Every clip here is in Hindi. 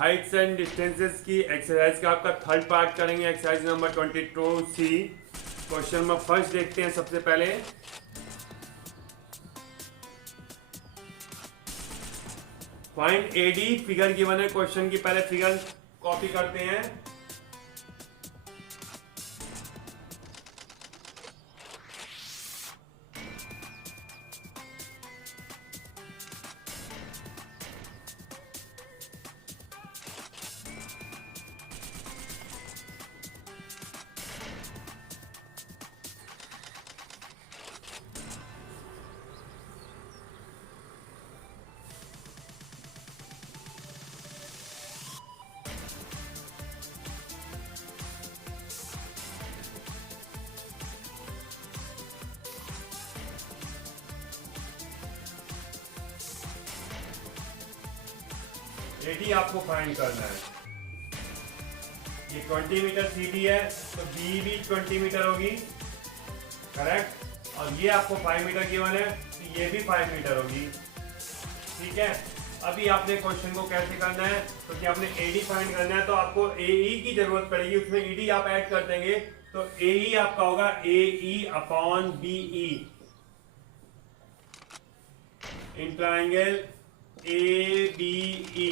हाइट्स एंड डिस्टेंसेस की एक्सरसाइज का आपका थर्ड पार्ट करेंगे, exercise number 22C। Question number first देखते हैं सबसे पहले। फाइंड एडी, फिगर गिवन है क्वेश्चन की, पहले फिगर कॉपी करते हैं। एडी आपको फाइंड करना है। ये 20 मीटर सीडी है तो बी भी 20 मीटर होगी, करेक्ट। और ये आपको 5 मीटर गिवन है तो ये भी 5 मीटर होगी, ठीक है। अभी आपने क्वेश्चन को कैसे करना है, तो कि आपने एडी फाइंड करना है तो आपको एई की जरूरत पड़ेगी, उसमें ईडी आप ऐड कर देंगे तो एई आपका होगा AE upon BE in triangle A B E.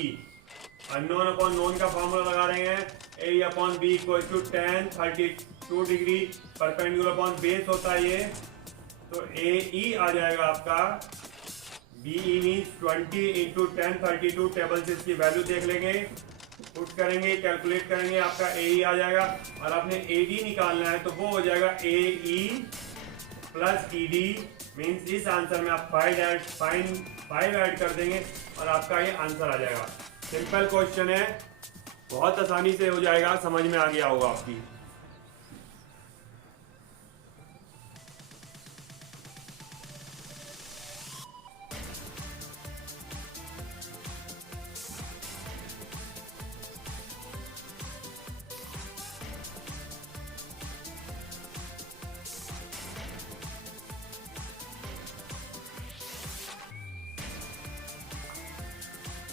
Unknown upon known का फॉर्मूला लगा रहे हैं, A upon B equal to tan 32 degree perpendicular upon base होता है ये, तो ए ई आ जाएगा आपका B E means 20 into tan 32। Table से इसकी वैल्यू देख लेंगे, पुट करेंगे, कैलकुलेट करेंगे, आपका ए ई आ जाएगा। और आपने ए डी निकालना है तो वो हो जाएगा A E plus E D, means इस आंसर में आप 5 ऐड कर देंगे और आपका ये आंसर आ जाएगा। सिंपल क्वेश्चन है, बहुत आसानी से हो जाएगा, समझ में आ गया होगा आपकी।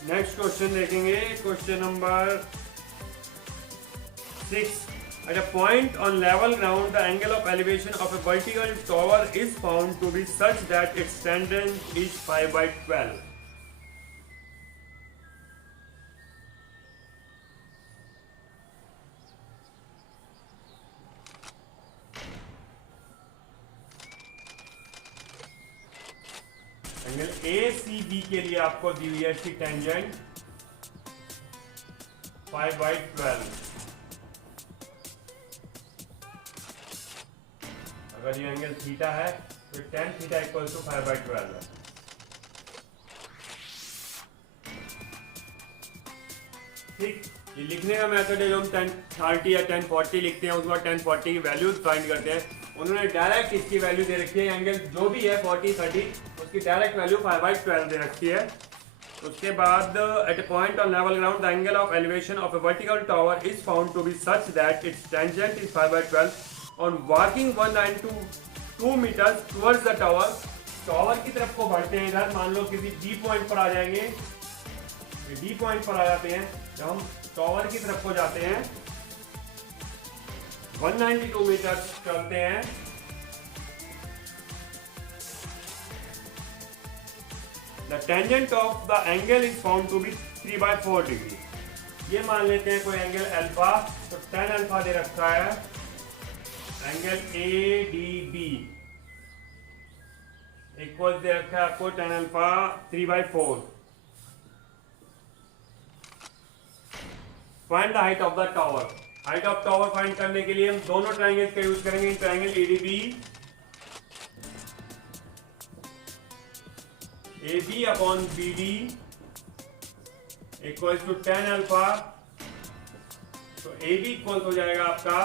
नेक्स्ट क्वेश्चन देखेंगे, question number 6। At a point on level ground, the angle of elevation of a vertical tower is found to be such that its tangent is 5/12. Angle A C B के लिए आपको दी हुई है इसकी टेंजेंट 5/12। अगर ये एंगल थीटा है तो tan थीटा इक्वल टू 5/12 है। ठीक, ये लिखने का मेथड है जो हम 1030 या 1040 लिखते हैं, उसके बाद 1040 की वैल्यूज फाइंड करते हैं। उन्होंने डायरेक्ट इसकी वैल्यू दे रखी है, एंगल जो भी है 40 30 उसकी डायरेक्ट वैल्यू 5/12 दे रखी है। उसके बाद at a point on level ground the angle of elevation of a vertical tower is found to be such that its tangent is 5/12 on walking 192 metres towards the tower. Tower की तरफ को बढ़ते हैं, इधर मान लो किसी डी पॉइंट पर आ जाएंगे, डी पॉइंट पर आ जाते हैं, जब हम टावर की तरफ को जाते हैं 192 मीटर चलते हैं, the tangent of the angle is found to be 3/4 degree. ये मान लेते हैं कोई एंगल अल्फा, तो tan अल्फा दे रखा है, angle A D B equal दे रखा है आपको tan alpha 3/4। Find the height of the tower. Height of tower find करने के लिए हम दोनों ट्राइंगल्स का यूज करेंगे, triangle ADB AB upon BD equal to tan alpha, तो AB इक्वल हो जाएगा आपका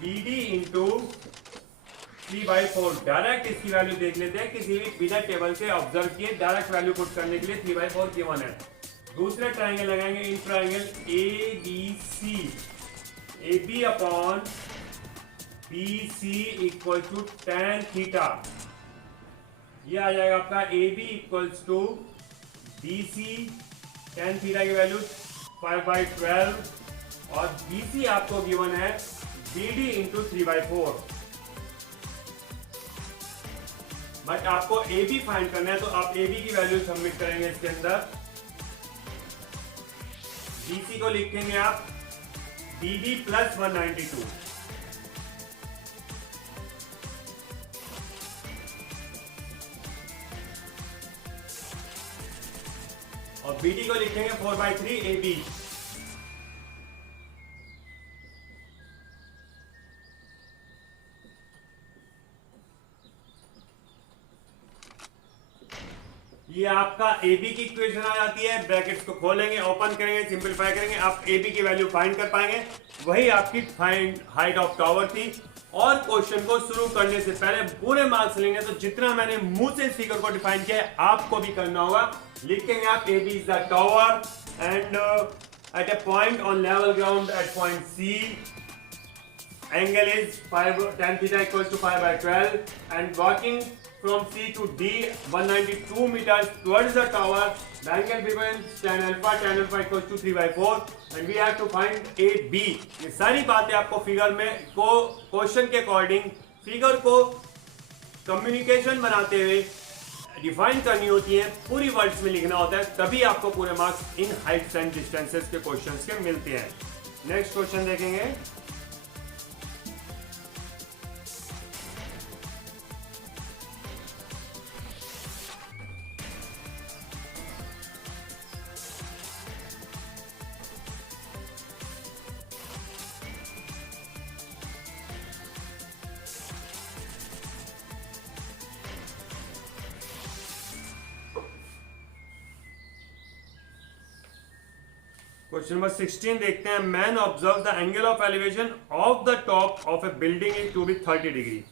BD इंटू 3/4। डायरेक्ट इसकी वैल्यू देख लेते हैं, किसी भी बिना टेबल से ऑब्जर्व किए डायरेक्ट वैल्यू पुट करने के लिए 3/4 गिवन है। दूसरे ट्राइंगल लगाएंगे, in triangle ABC AB upon BC equal to tan theta, ये आ जाएगा आपका AB equals to BC tan theta की वैल्यू 5/12 और BC आपको गिवन है BD इंटू 3/4। बट आपको AB फाइंड करना है तो आप AB की वैल्यू सबमिट करेंगे इसके अंदर। BC को लिखेंगे आप BD प्लस 192 और BD को लिखेंगे 4/3 AB। ये आपका AB की इक्वेशन आ जाती है। ब्रैकेट्स को खोलेंगे, ओपन करेंगे, सिंपलीफाई करेंगे, आप AB की वैल्यू फाइंड कर पाएंगे। वही आपकी फाइंड हाइट ऑफ टावर थी। और क्वेश्चन को शुरू करने से पहले पूरे मार्क्स लेंगे तो जितना मैंने मुंह से फिगर को डिफाइन किया है आपको भी करना होगा। लिखेंगे आप AB is the tower and eight a point on level ground eight point C angle is 5 tan theta equals to 5/12 and walking from C to D 192 meters towards the tower. The angle between tan alpha equals to 3/4 and we have to find AB। ये सारी बातें आपको फिगर में को क्वेश्चन के अकॉर्डिंग फिगर को कम्युनिकेशन बनाते हुए डिफाइन करनी होती है, पूरी वर्ड्स में लिखना होता है, तभी आपको पूरे marks in heights and distances के क्वेश्चंस के मिलते हैं। नेक्स्ट क्वेश्चन देखेंगे। क्वेश्चन नंबर 16 देखते हैं। Man observe the angle of elevation of the top of a building is to be 30 degree.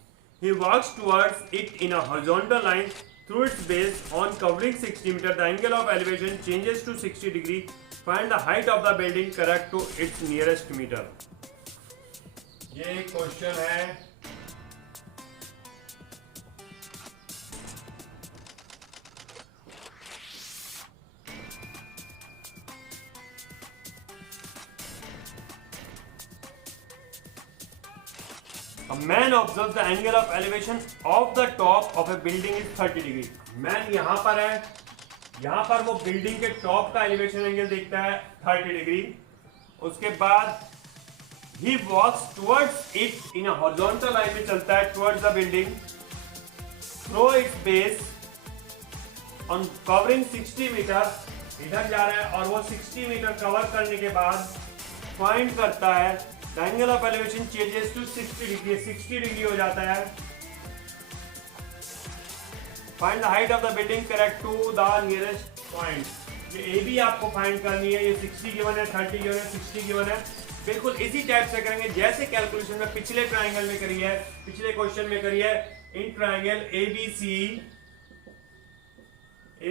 He walks towards it in a horizontal line through its base on covering 60 metre. The angle of elevation changes to 60 degree. Find the height of the building correct to it's nearest metre. ये क्वेश्चन है A man observes the angle of elevation of the top of a building is 30 degree. Man यहाँ पर है, यहाँ पर वो बिल्डिंग के टॉप का एलिवेशन एंगल देखता है 30 डिग्री। उसके बाद he walks towards it in a horizontal line में चलता है towards the building through its base on covering 60 metre. इधर जा रहा है और वो 60 मीटर कवर करने के बाद फाइंड करता है The angle of elevation changes to 60 degree, 60 degree हो जाता है। Find the height of the building correct to the nearest point। ये AB आपको फाइंड करनी है। ये 60 गिवन है, 30 गिवन है, 60 गिवन है। बिल्कुल इसी टाइप से करेंगे जैसे कैलकुलेशन में पिछले ट्राइंगल में करी है, पिछले क्वेश्चन में करी है। इन triangle ABC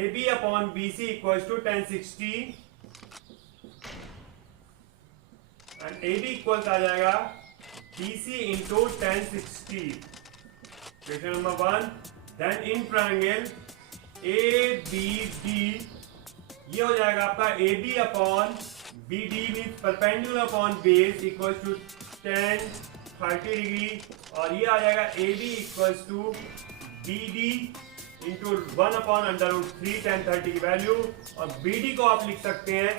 AB upon BC equals to tan 60 and AB equals आ जाएगा BC into tan 60। Question number 1। Then in triangle ABD ये हो जाएगा आपका AB upon BD means perpendicular upon base equals to tan 30 degree और ये आ जाएगा AB equals to BD into 1 upon √3 tan 30 की वैल्यू और BD को आप लिख सकते हैं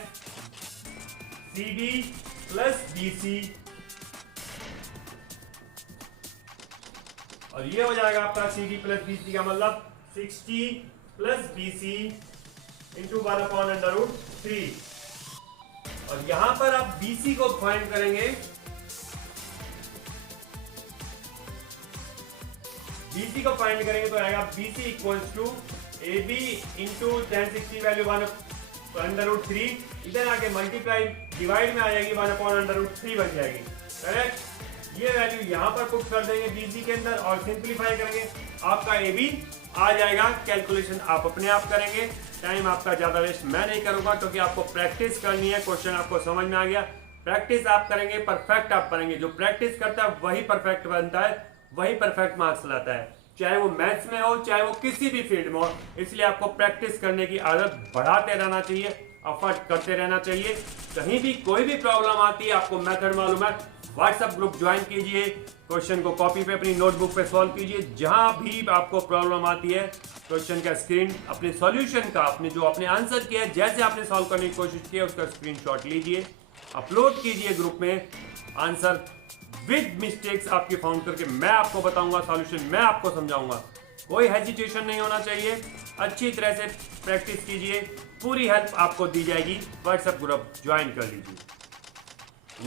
CD प्लस BC और ये हो जाएगा आपका CD प्लस BC का मतलब 60 प्लस BC इंटू 1 अपॉन √3 और यहां पर आप BC को फाइंड करेंगे। BC को फाइंड करेंगे तो आएगा BC equals to AB into tan 60 value 1/√3 इधर आके मल्टीप्लाई डिवाइड में आ जाएगी 1/√3 बन जाएगी। करेक्ट। ये वैल्यू यहां पर पुट कर देंगे BC के अंदर और सिंपलीफाई करेंगे, आपका AB आ जाएगा। कैलकुलेशन आप अपने आप करेंगे, टाइम आपका ज्यादा वेस्ट मैं नहीं करूंगा क्योंकि आपको प्रैक्टिस करनी है। क्वेश्चन आपको समझ में आ गया, प्रैक्टिस आप करेंगे परफेक्ट आप बनेंगे। जो प्रैक्टिस करता है वही परफेक्ट बनता है, वही परफेक्ट मार्क्स लाता है, चाहे वो मैथ्स में हो चाहे वो किसी भी फील्ड में हो। इसलिए आपको प्रैक्टिस करने की आदत बढ़ाते रहना चाहिए। एफर्ट करते रहना चाहिए। कहीं भी कोई भी प्रॉब्लम आती है, आपको मेथड मालूम है, व्हाट्सएप ग्रुप ज्वाइन कीजिए, क्वेश्चन को कॉपी पे अपनी नोटबुक पे सॉल्व कीजिए। जहां भी आपको प्रॉब्लम आती है, क्वेश्चन का स्क्रीन, अपने सॉल्यूशन का, अपने जो आपने आंसर किया है, जैसे आपने सॉल्व करने की कोशिश की है, उसका स्क्रीनशॉट लीजिए, अपलोड कीजिए ग्रुप में, आंसर विद मिस्टेक्स आपकी फाउंड करके मैं आपको बताऊंगा, सॉल्यूशन मैं आपको समझाऊंगा। कोई हेजिटेशन नहीं होना चाहिए, अच्छी तरह से प्रैक्टिस कीजिए, पूरी हेल्प आपको दी जाएगी। व्हाट्सएप ग्रुप ज्वाइन कर लीजिए।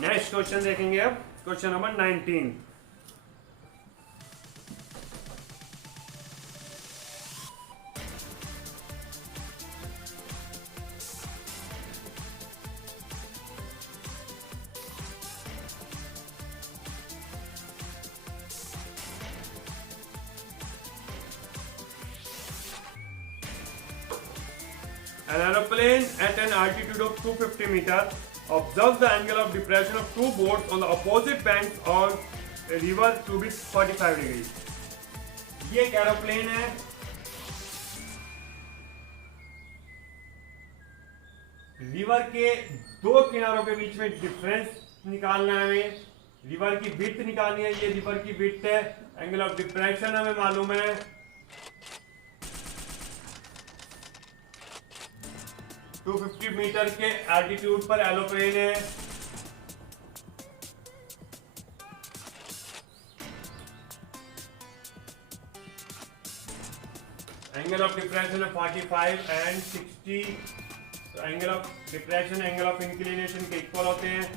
नेक्स्ट क्वेश्चन देखेंगे अब, question number 19। An aeroplane at an altitude of 250 meters observes the angle of depression of two boats on the opposite banks of a river to be 45 degrees. ये एक एरोप्लेन है, रिवर के दो किनारों के बीच में डिफरेंस निकालना है हमें, रिवर की विड्थ निकालनी है, ये रिवर की विड्थ है, एंगल ऑफ डिप्रेशन हमें मालूम है, टू 250 मीटर के एल्टीट्यूड पर एरोप्लेन है। एंगल ऑफ डिप्रेशन है 45 एंड 60। तो angle of depression angle of inclination के इक्वल होते हैं।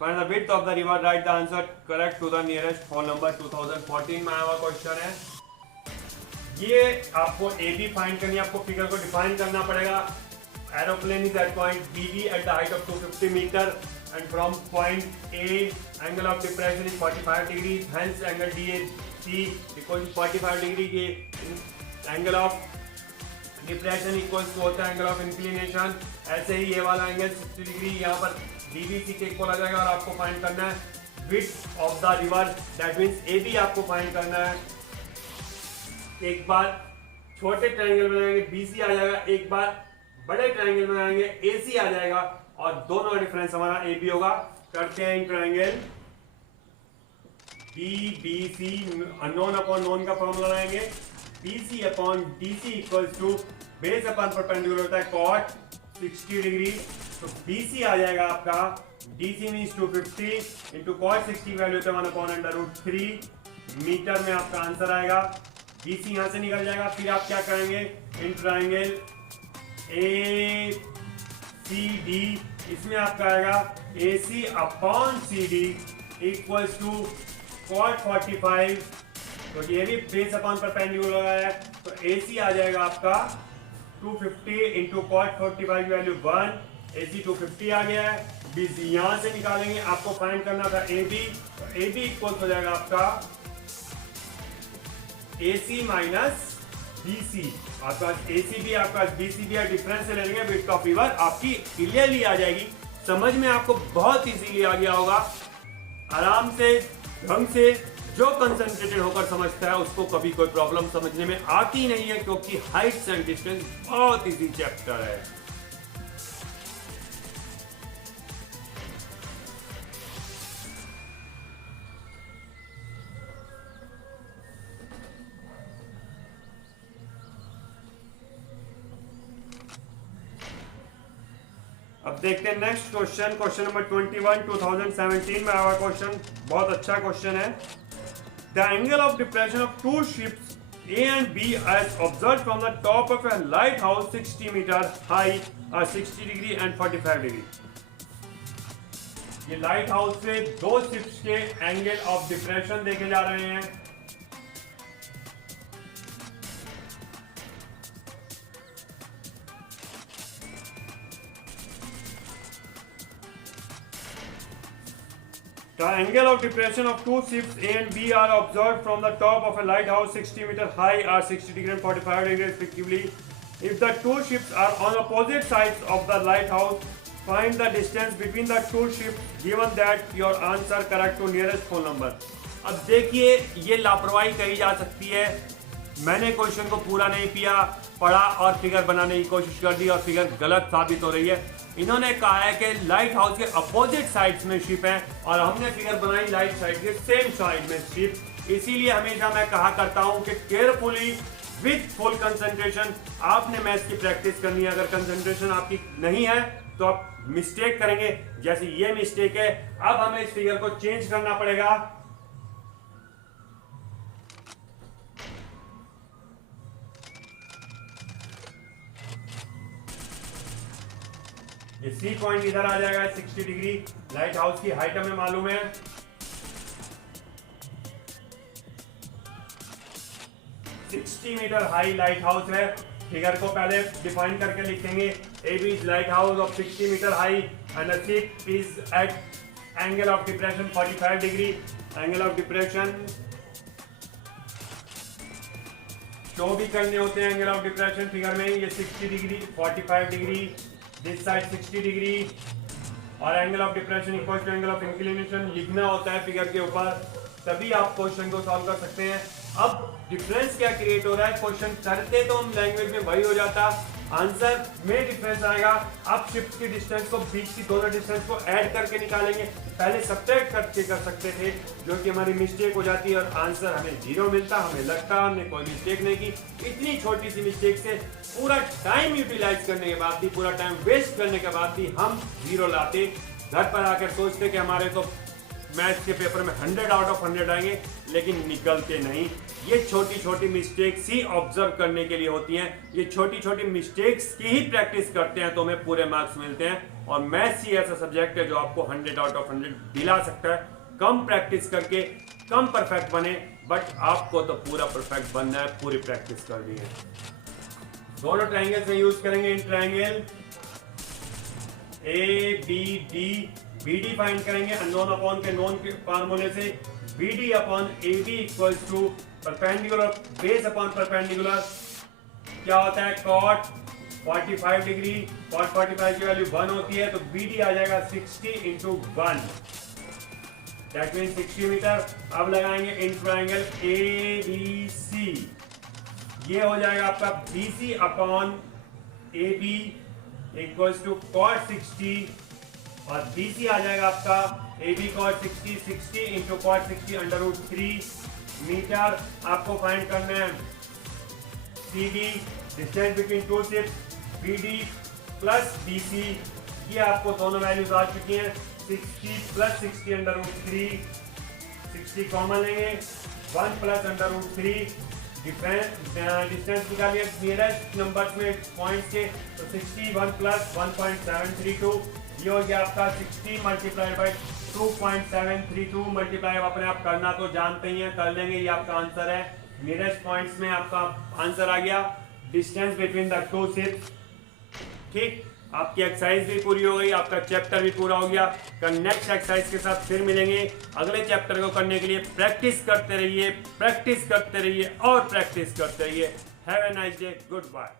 Find the width of the river, write the answer correct to the nearest whole number। 2014 में आया हुआ क्वेश्चन है। ये आपको ए बी फाइंड करनी है, आपको फिगर को डिफाइन करना पड़ेगा। Aeroplane is at point B B at the height of 250 meter and from point A angle of depression is 45 degree, hence angle D A C equal 45 degree. ये angle of depression equal to होता है एंगल ऑफ इंक्लिनेशन। ऐसे ही ये वाला एंगल 60 डिग्री यहाँ पर डीबीसी के इक्वल आ जाएगा। और आपको फाइंड करना है width of the river, that means A B आपको फाइंड करना है। एक बार छोटे ट्रायंगल में आएंगे बीसी आ जाएगा, एक बार बड़े ट्रायंगल में आएंगे एसी आ जाएगा, और दोनों का डिफरेंस हमारा ए बी होगा। करते हैं triangle BBC, unknown upon known का फॉर्मूला लगाएंगे। BC upon DC equals to base upon perpendicular होता है कॉट 60 डिग्री। तो BC आ जाएगा आपका, DC means 250 into cot 60 value 1/√3 metre में आपका आंसर आएगा। BC यहां से निकल जाएगा। फिर आप क्या करेंगे, इन ट्राइंगल ACD, इसमें आपका आएगा AC upon CD equals to cot 45। तो ये भी बेस अपॉन परपेंडिकुलर है, तो AC आ जाएगा आपका 250 इंटू कॉट 45 वैल्यू 1, AC 250 आ गया है। BC यहां से निकालेंगे, आपको फाइंड करना था AB, तो AB इक्वल हो जाएगा आपका AC माइनस BC। आपका AC भी आपका BC भी डिफरेंस से ले लेंगे, विड्थ ऑफ रिवर आपकी क्लियरली आ जाएगी। समझ में आपको बहुत इजीली आ गया होगा। आराम से ढंग से जो कंसंट्रेटेड होकर समझता है उसको कभी कोई प्रॉब्लम समझने में आती नहीं है, क्योंकि हाइट्स एंड डिस्टेंस बहुत इजी चैप्टर है। अब देखते हैं नेक्स्ट क्वेश्चन, क्वेश्चन नंबर 21 2017 में आया क्वेश्चन, बहुत अच्छा क्वेश्चन है। The angle of depression of two ships A and B as observed from the top of a lighthouse 60 meter high are 60 degree and 45 degree। ये लाइट हाउस से दो शिप्स के एंगल ऑफ डिप्रेशन देखे जा रहे हैं। The angle of depression of two ships A and B are observed from the top of a lighthouse 60 meter high are 60 degree and 45 degree respectively. If the two ships are on opposite sides of the lighthouse, Find the distance between the two ships given that your answer correct to nearest phone number. अब देखिए ये लापरवाही कही जा सकती है। मैंने क्वेश्चन को पूरा नहीं पढ़ा और फिगर बनाने की कोशिश कर दी और फिगर गलत साबित हो रही है। इन्होंने कहा है कि लाइट हाउस के अपोजिट साइड्स में शिप है और हमने फिगर बनाई लाइट साइड के सेम साइड में शिप। इसीलिए हमेशा मैं कहा करता हूं कि केयरफुली विद फुल कंसंट्रेशन आपने मैथ्स की प्रैक्टिस करनी है। अगर कंसंट्रेशन आपकी नहीं है तो आप मिस्टेक करेंगे, जैसे ये मिस्टेक है। अब हमें इस फिगर को चेंज करना पड़ेगा। ये सी पॉइंट इधर आ जाएगा 60 डिग्री। लाइट हाउस की हाइट हमें मालूम है, मीटर हाई लाइट हाउस है। फिगर को पहले डिफाइन करके लिखेंगे। A B is lighthouse of 60 metre high and the ship is at angle of depression 45 degree. Angle of depression show भी करने होते हैं। एंगल ऑफ डिप्रेशन फिगर में ये 60 degree 45 degree, this side 60 degree और angle of depression equal to angle of inclination लिखना होता है फिगर के ऊपर, तभी आप क्वेश्चन को सॉल्व कर सकते हैं। अब डिफरेंस क्या क्रिएट हो रहा है, क्वेश्चन करते तो हम लैंग्वेज में वही हो जाता, आंसर में डिफरेंस आएगा। अब शिफ्ट की डिस्टेंस को बीच की दोनों डिस्टेंस को ऐड करके निकालेंगे। पहले सब्ट्रैक्ट करके कर सकते थे, जो कि हमारी मिस्टेक हो जाती है और आंसर हमें 0 मिलता। हमें लगता हमने कोई मिस्टेक नहीं की। इतनी छोटी सी मिस्टेक से पूरा टाइम यूटिलाइज करने के बाद भी, पूरा टाइम वेस्ट करने के बाद भी हम 0 लाते। घर पर आकर सोचते कि हमारे तो मैथ्स के पेपर में 100 आउट ऑफ 100 आएंगे, लेकिन निकलते नहीं। ये छोटी छोटी मिस्टेक्स ही ऑब्जर्व करने के लिए होती हैं। ये छोटी छोटी मिस्टेक्स की ही प्रैक्टिस करते हैं तो हमें पूरे मार्क्स मिलते हैं। और मैथ्स ही ऐसा सब्जेक्ट है जो आपको 100 आउट ऑफ 100 दिला सकता है। कम प्रैक्टिस करके कम परफेक्ट बने, बट आपको तो पूरा परफेक्ट बनना है, पूरी प्रैक्टिस करनी है। दोनों ट्रायंगल से यूज करेंगे in triangle A B D. BD find करेंगे अननोन अपॉन के नोन के फार्मूले से। BD upon AB equals to perpendicular base upon perpendicular क्या होता है, cot 45 डिग्री। cot 45 की वैल्यू 1 होती है, तो BD आ जाएगा 60 इंटू 1, दैट मीन 60 मीटर। अब लगाएंगे इन ट्रायंगल ABC। ये हो जाएगा आपका BC upon AB equals to cot 60 और BC आ जाएगा आपका AB cot 60 into cot 60 under root 3 metre. आपको फाइंड करना है CD distance between two ships, BD plus BC। ये आपको दोनों वैल्यूज आ चुकी हैं। 60 प्लस 60 अंडर रूट 3, 60 कॉमन लेंगे, 1 प्लस अंडर रूट 3। डिस्टेंस निकालिए नियरेस्ट नंबर्स में पॉइंट्स के, तो 61 प्लस 1.732। ये हो गया आपका 60 मल्टीप्लाई बाई 2.732 मल्टीप्लाई। अपने आप करना तो जानते ही हैं, कर लेंगे। ये आपका आंसर है। नियरेस्ट पॉइंट्स में आपका आंसर आ गया, distance between the two ships. ठीक, आपकी एक्सरसाइज भी पूरी हो गई, आपका चैप्टर भी पूरा हो गया। कल नेक्स्ट एक्सरसाइज के साथ फिर मिलेंगे। अगले चैप्टर को करने के लिए प्रैक्टिस करते रहिए, प्रैक्टिस करते रहिए और प्रैक्टिस करते रहिए। Have a nice day, good bye.